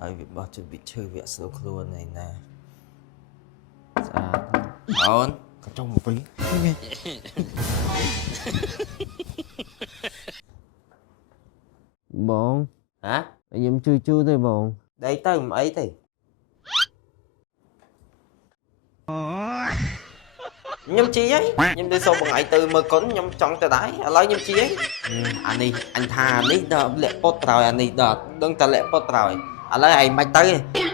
ហើយវាបោះជិះវិឈើវាក់ស្រួលខ្លួនឯណាស្អាតអូនក៏ចុះមកពីបងហ៎ខ្ញុំជួយទេបង ដីទៅមិនអីទេខ្ញុំជីហីខ្ញុំទៅសូមបងឯងទៅមើលកុនខ្ញុំចង់ទៅដែរឥឡូវខ្ញុំជីហីអានេះអញថាអានេះដល់លាក់ពុតក្រោយអានេះដល់ដឹងតែលាក់ពុតក្រោយឥឡូវឯងមិនទៅ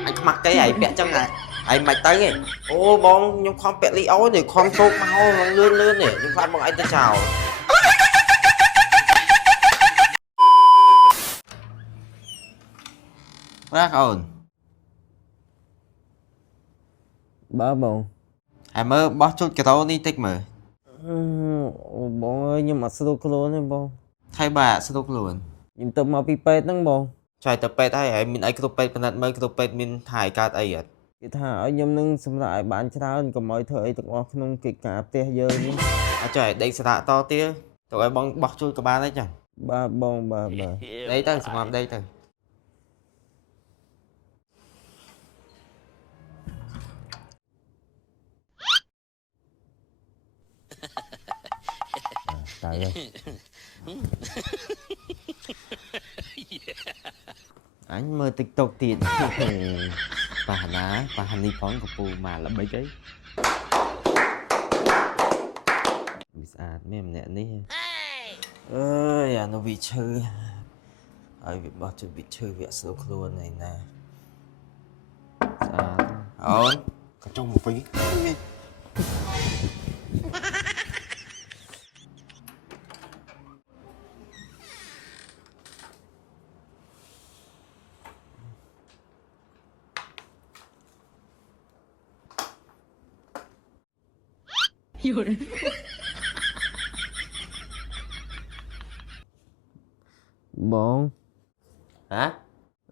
អញខ្មាស់គេឯងពាក់ចឹងឯងមិនទៅទេអូបងខ្ញុំខំពាក់លីអូនេះខំជោគមកលឿននេះខ្ញុំខ្លាចបងឯងទៅចោលណាអូនបើបង ហើយមើលបោះជូតកាដូនេះតិចមើល បងអើយខ្ញុំអត់ស្រួលខ្លួនទេបង ថៃបាទស្រួលខ្លួន ខ្ញុំទៅមកពីពេទ្យហ្នឹងបង ចៃទៅពេទ្យហើយមានអីគ្រូពេទ្យផ្នែកមើលគ្រូពេទ្យមានថៃកើតអីអត់ គេថាឲ្យខ្ញុំនឹងសម្រាប់ឲ្យបានច្រើនកុំឲ្យធ្វើអីទាំងអស់ក្នុងកិច្ចការផ្ទះយើងនេះ អត់ចៃដេកស្រាក់តទៀតទៅឲ្យបងបោះជូតក៏បានដែរចឹង បាទបងបាទ ដេកទៅសម្រាប់ដេកទៅតើហើយអញមើល TikTok ទៀតប៉ះណាប៉ះនេះផងកំពូមកល្បិចអីវាស្អាតមែនម្នាក់នេះអើយអានោះវាឈឺហើយវាបោះជិះវាឈឺវាក់ស្រួលខ្លួនឯណាស្អាតអូនក៏ចុះមកពី有人 បង ហ៎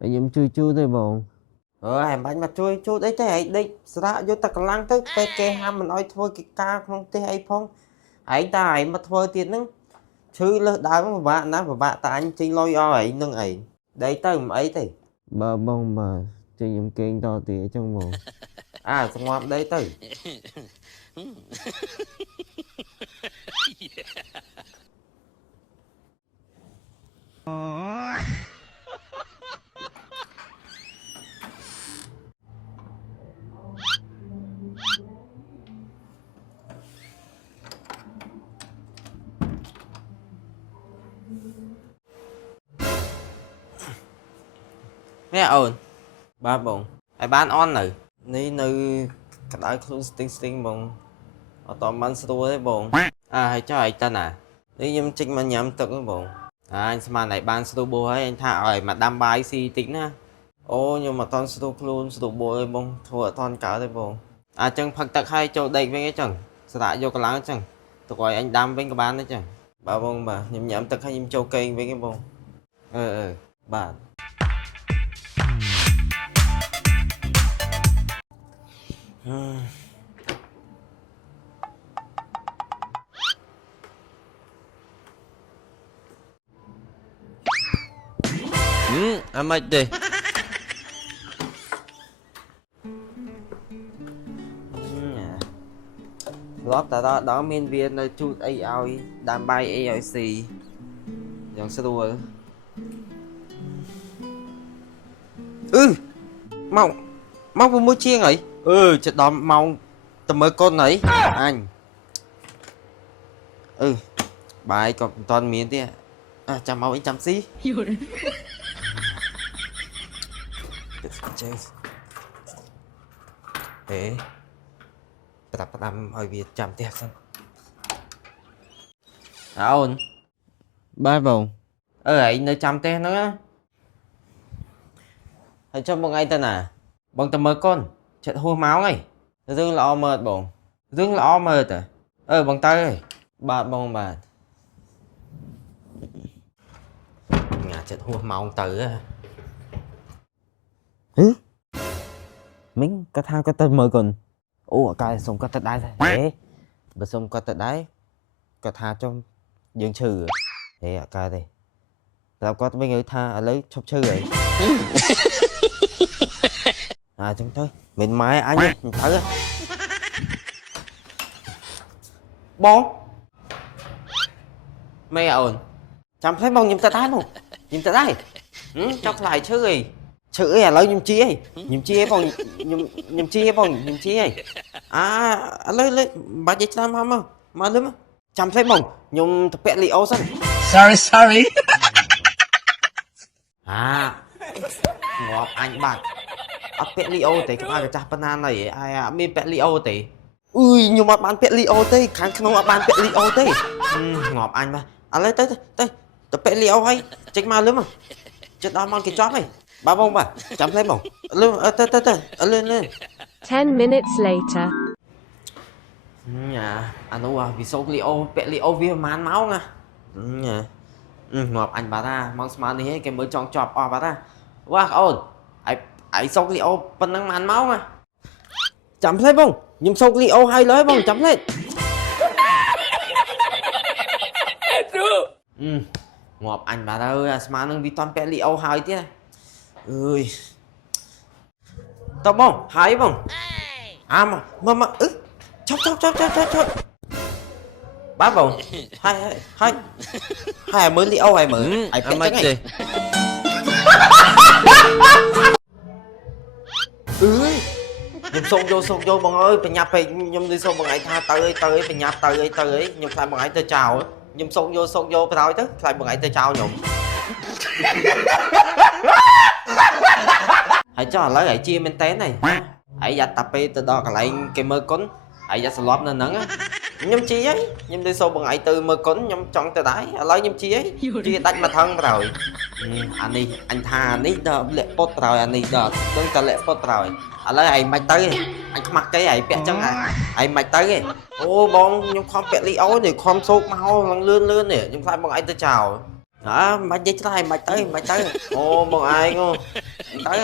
ខ្ញុំជួយទេបង អើហើយមិនបាច់មកជួយអីទេឯងដេកស្រាក់យកតែកម្លាំងទៅពេលគេហាមមិនអោយធ្វើកិច្ចការក្នុងផ្ទះអីផងឯងតាឯងមកធ្វើទៀតហ្នឹងឈឺលើសដើមពិបាកណាស់ពិបាកតាអញជីងលុយអស់ឯងនឹងឯងដេកទៅមិនអីទេ បាទបងបាទជួយខ្ញុំគេងតទៀតអញ្ចឹងបង អាស្ងប់ដេកទៅនេះអូនបាទបងហើយបានអន់នៅនេះនៅក្តៅខ្លួនស្ទិងបងអត់តបានស្រួលទេបងហើយចុះឯងតើណានេះខ្ញុំជិះមកញ៉ាំទឹកហ្នឹងបងអញស្មានឯងបានស្រួលបួសហើយអញថាឲ្យមកដាំបាយស៊ីតិចណាអូខ្ញុំអត់តស្រួលខ្លួនស្រួលបួសទេបងធ្វើអត់តកើតទេបងអញ្ចឹងផឹកទឹកឲ្យចូលដេកវិញអញ្ចឹងស្រាក់យកកម្លាំងអញ្ចឹងទៅឲ្យអញដាំវិញក៏បានដែរអញ្ចឹងបាទបងបាទខ្ញុំញ៉ាំទឹកឲ្យខ្ញុំចូលកេងវិញទេបងបាទអាម៉េចទេរាប់តែដល់មានវានៅជូតអីឲ្យដាំបាយអីឲ្យស៊ីយ៉ាងស្រួលមក6ជាងហើយចិត្តដល់ម៉ោងទៅមើលកូនហើយអញបាយក៏មិនតាន់មានទេចាំមកអីចាំស៊ី有人ចេះប្រាប់ផ្ដាំឲ្យវាចាំផ្ទះសិនអូន បាទបង ឯងនៅចាំផ្ទះហ្នឹងណាហើយចុះបងឯងទៅណាបងទៅមើលកូនចិត្តហួសម៉ោងហីរឿងល្អមើលបងរឿងល្អមើលតើបងទៅហីបាទបងបាទញ៉ាចិត្តហួសម៉ោងទៅមិញគាត់ថាគាត់ទៅមើលកូនអូអាកាយសុំគាត់ទៅដែរបើសុំគាត់ទៅដែរគាត់ថាចុះយើងឈឺអាកាយទេប្រាប់គាត់វិញថាឥឡូវឈប់ឈឺហើយ ចឹងទៅមិនម៉ែអញទេទៅបងមេអូនចាំផ្លេបងខ្ញុំទៅដែរបងខ្ញុំទៅដែរចង់ខ្លាយឈឺអីឥឡូវខ្ញុំជាអីខ្ញុំជាបងខ្ញុំជាបងខ្ញុំជាអីឥឡូវបាច់និយាយច្រើនមកលឹមចាំផ្លេបងខ្ញុំទៅពាក់លីអូសិន Sorry. ងាប់អញបាត់អត់ពាក់លីអូទេក្បាលកាចាស់ប៉ុណ្ណាណីអាយអត់មានពាក់លីអូទេអុយខ្ញុំអត់បានពាក់លីអូទេខាងក្នុងអត់បានពាក់លីអូទេងាប់អញបាត់ឥឡូវទៅពាក់លីអូហើយចេញមកលឹមចិត្តដល់មកគេចប់ហើយបាទបងបាទចាំផ្លេបងលឹមទៅលឿន 10 minutes later. អានោះវាសោកលីអូពាក់លីអូវាប្រហែលម៉ោងងាប់អញបាត់ម៉ោងស្មើនេះឯងគេមើលចង់ចប់អស់បាត់វ៉ាអូនឯងសោកលីអូប៉ុណ្ណឹងប៉ុន្មានម៉ោងចាំផ្លេបងខ្ញុំសោកលីអូហើយលើបងចាំផ្លេងាប់អញបាត់ហើយអាស្មើនឹងវាតន់ពាក់លីអូហើយទៀតអើយតើបងហើយបងមកឈប់បាទបងហើយមើលលីអូហើយមើលឯងមិនទេខ្ញុំសូមយកបងអើយបញ្ញាប់ពេកខ្ញុំនិយាយសូមបងឯងថាទៅអីបញ្ញាប់ទៅអីខ្ញុំខ្លាចបងឯងទៅចោលខ្ញុំសូមយកបណ្ដោយទៅខ្លាចបងឯងទៅចោលខ្ញុំហើយចុះឥឡូវឯងជាមែនតើហើយយ៉ាត់តាពេលទៅដល់កន្លែងគេមើលគុណហើយយ៉ាត់ស្លាប់នៅហ្នឹងខ្ញុំជីហើយខ្ញុំទៅសូមបងឯងទៅមើលគុណខ្ញុំចង់ទៅដែរឥឡូវខ្ញុំជីហើយជីដាច់មកថងប្រហើយអានេះអញថានេះដល់លាក់ពុតប្រហើយអានេះដល់ដឹងតែលាក់ពុតប្រហើយឥឡូវឯងមិនទៅអញខ្មាស់គេឯងពាក់ចឹងឯងមិនទៅទេអូបងខ្ញុំខំពាក់លីអូនេះខំសោកមកឡើងលឿននេះខ្ញុំខ្លាចបងឯងទៅចោលមិននិយាយឆ្លើយមិនទៅអូបងឯងទៅ